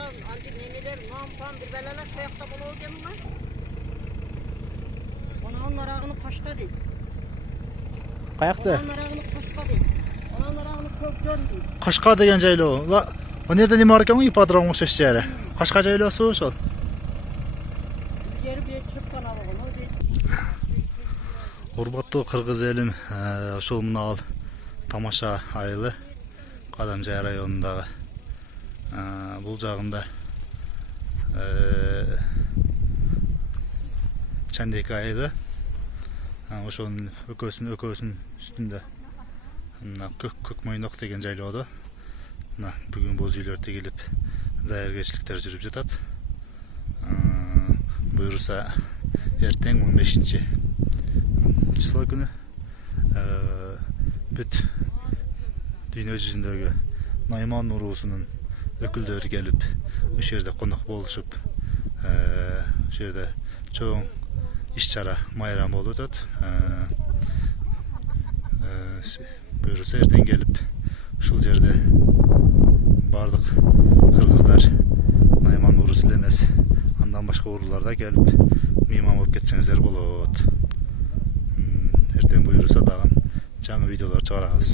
Şoyakta aldı nemeler, nam bir belalar şoyakta buluyor değil mi? Onun arağını kaşka değil. Kayakta? Onun arağını kaşka değil. Onun arağını kökten değil. Kaşka degen jaylı o. O nereden imar eken o ipodrom okşaş jaylı. Kaşka jaylı o soğuş ol. Yeri bir çıpkan alığı. Урбаттуу кыргыз элим ушул мына ал тамаша айылы Кадамжай районундагы бул жагында Чандек айылы ошонун өкөөсүнүн үстүндө мына көк мойнок деген жайлоодо мына бүгүн боз үйлөр тигилип даяргерчиликтер жүрүп жатат. Буюрса эртең 15 числа күнү бүт дүйнө жүзүндөгү Найман уруусунун өкүлдөрү келип ушул жерде конок болушуп ушул жерде чоң иш-чара майрам болуп атат. Буюрса эртең келип ушул жерде бардык кыргыздар Найман уруусу эле эмес андан башка уруулар да келип мейман болуп кетсеңиздер болот. Эртең буюрса дагы жаңы видеолор чыгарабыз.